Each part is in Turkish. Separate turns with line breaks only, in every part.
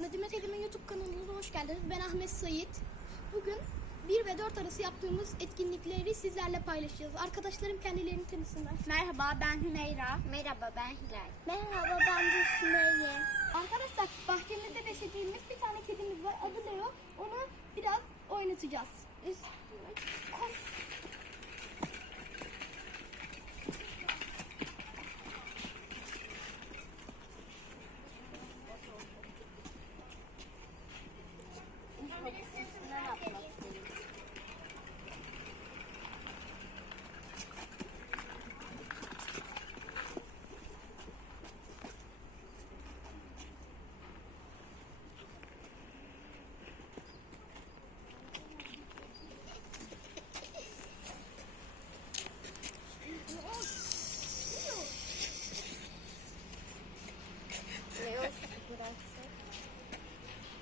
Nadime Teyze'min YouTube kanalına hoş geldiniz. Ben Ahmet Sayit. Bugün 1 ve 4 arası yaptığımız etkinlikleri sizlerle paylaşacağız. Arkadaşlarım kendilerini tanısınlar.
Merhaba ben Hümeyra. Merhaba ben Hilal. Merhaba ben de Sümeyye.
Arkadaşlar bahçemizde beslediğimiz bir tane kedimiz var. Adı Leo. Onu biraz oynatacağız. Koş.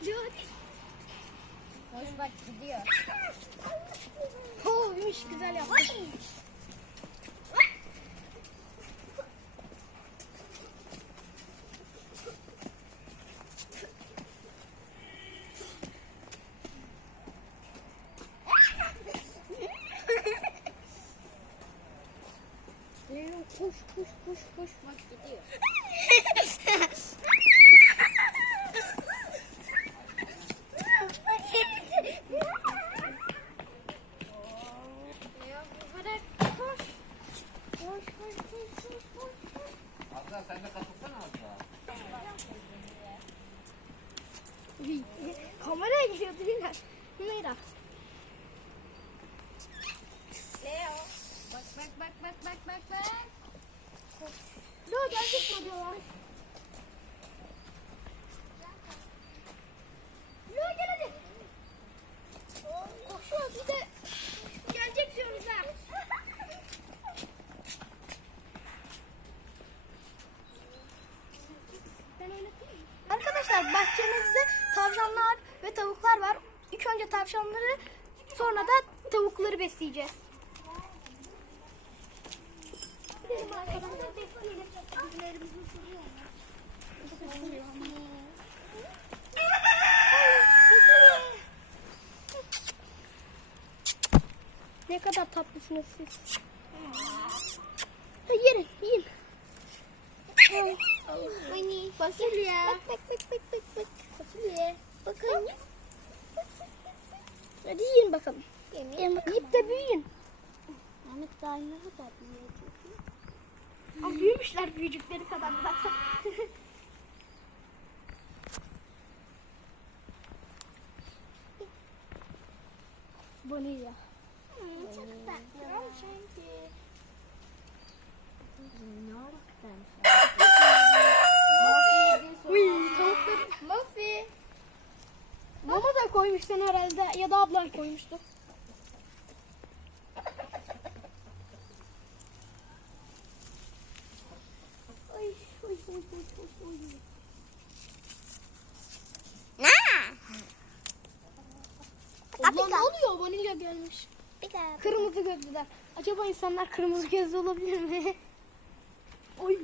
Leo hadi.
Hoş bak gidiyor.
Oo, iyiymiş, güzel yaptın.
Leo koş koş koş koş bak gidiyor. Leo bırak koş. Koş koş koş koş koş. koş.
Azra sen de katılsana Azra.
Kameraya geliyor değiller. Hümeyra.
Leo. Bak bak bak bak bak bak bak.
Leo gelecek mi diyorlar? Leo gel hadi. Koşuyor bir de gelecek diyoruz ha. Ben oynatayım mı? Arkadaşlar bahçemizde tavşanlar ve tavuklar var. İlk önce tavşanları sonra da tavukları besleyeceğiz. Gidelim ısırıyor? Isırıyor. Ne kadar tatlısınız siz. Ha, yiyin.
Mani fasulye.
Bak bak bak bak bak. Fasulye. Bakın. Hadi yiyin bakalım. Bakalım. Yiyip de büyüyün.
Ahmet daha ne kadar büyüyor
Ama büyümüşler büyücükleri kadar zaten. Vanilya.
Çok tatlı.
Sanki.
Ne yaptın
Uy, tavukları. Muffy. Mama da koymuşsun herhalde ya da ablan koymuştu. Ay, ay, ay, ay, ay, ay.
Ne?
Abla ne oluyor? Vanilya gelmiş.
Daha.
Kırmızı gözlüler. Acaba insanlar kırmızı gözlü olabilir mi? Oy.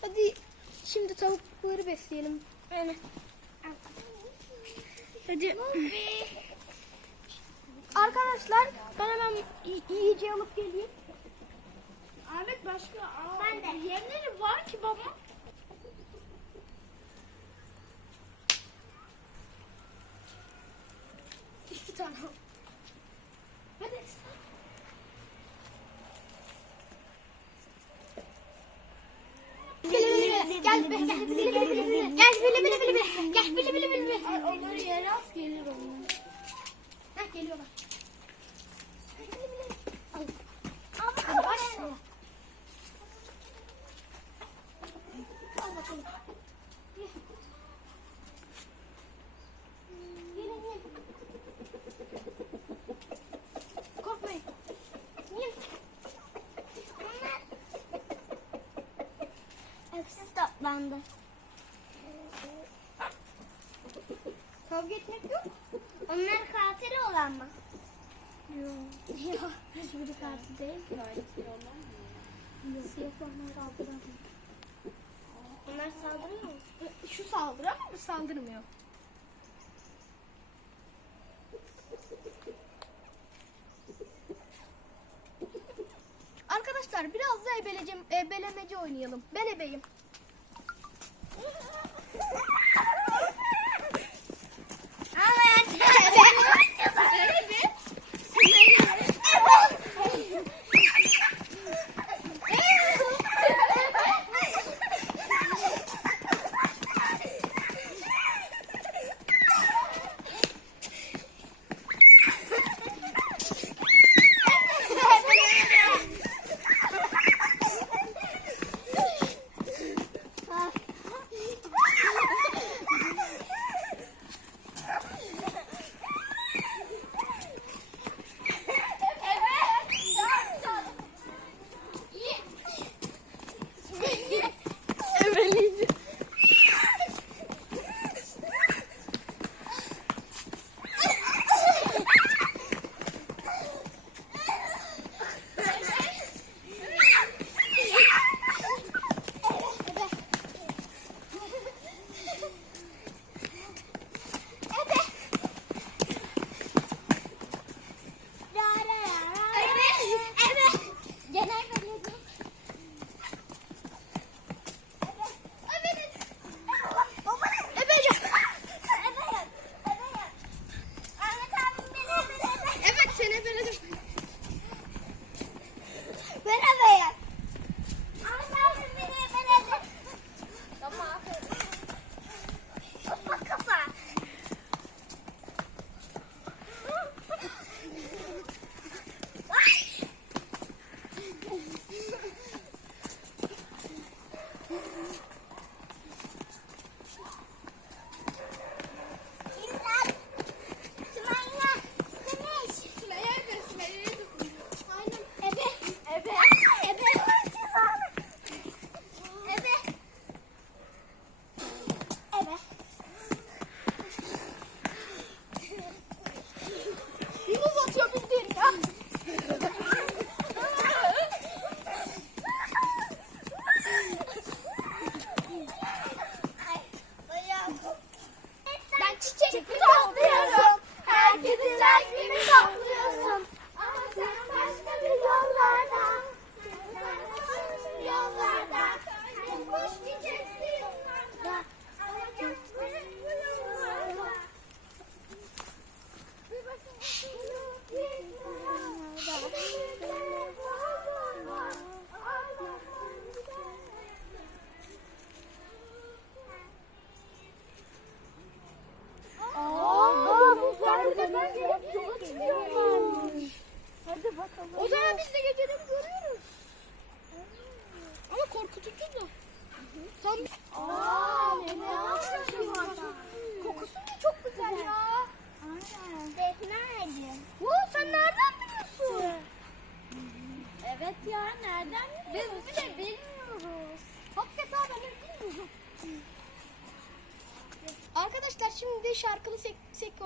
Hadi şimdi tavukları besleyelim. Evet. Hadi. Arkadaşlar ben hemen yiyeceği alıp geleyim.
Ahmet başka aa,
Ben de.
Yerleri var ki baba. anda.
Kavga etmek yok.
Onlar katil olan mı?
Yok. Yok. Hiçbiri katil değil. Katil olan mı? Nasıl.
Onlar saldırıyor mu?
Şu saldırıyor ama bu saldırmıyor. Arkadaşlar biraz da ebelece, ebelemece oynayalım. Ben ebeyim.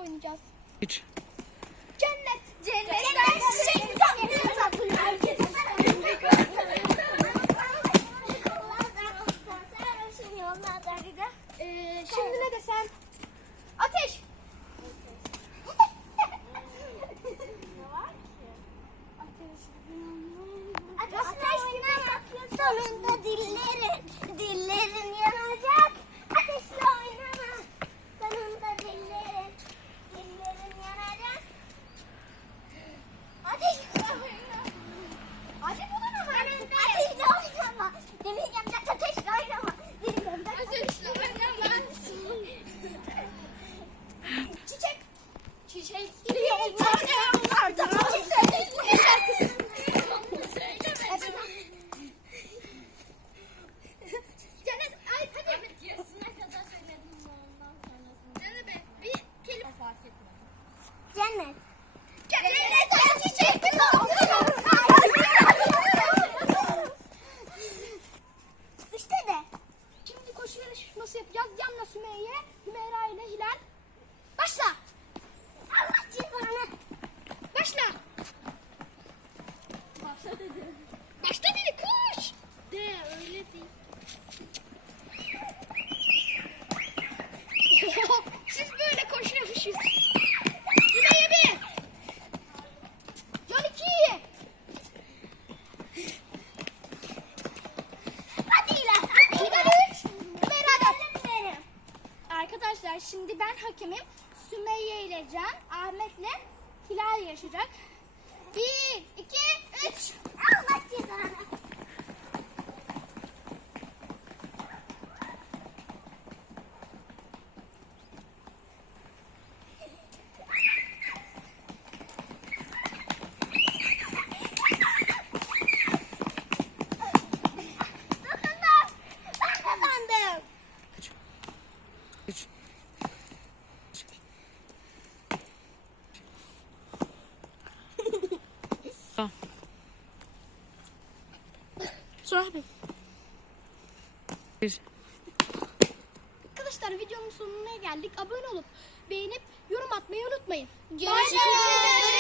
Just. konuşması yapacağız. Yanla Sümeyye, Hümeyra ile Hilal.
Geldik. Abone olup beğenip yorum atmayı unutmayın.
Görüşürüz.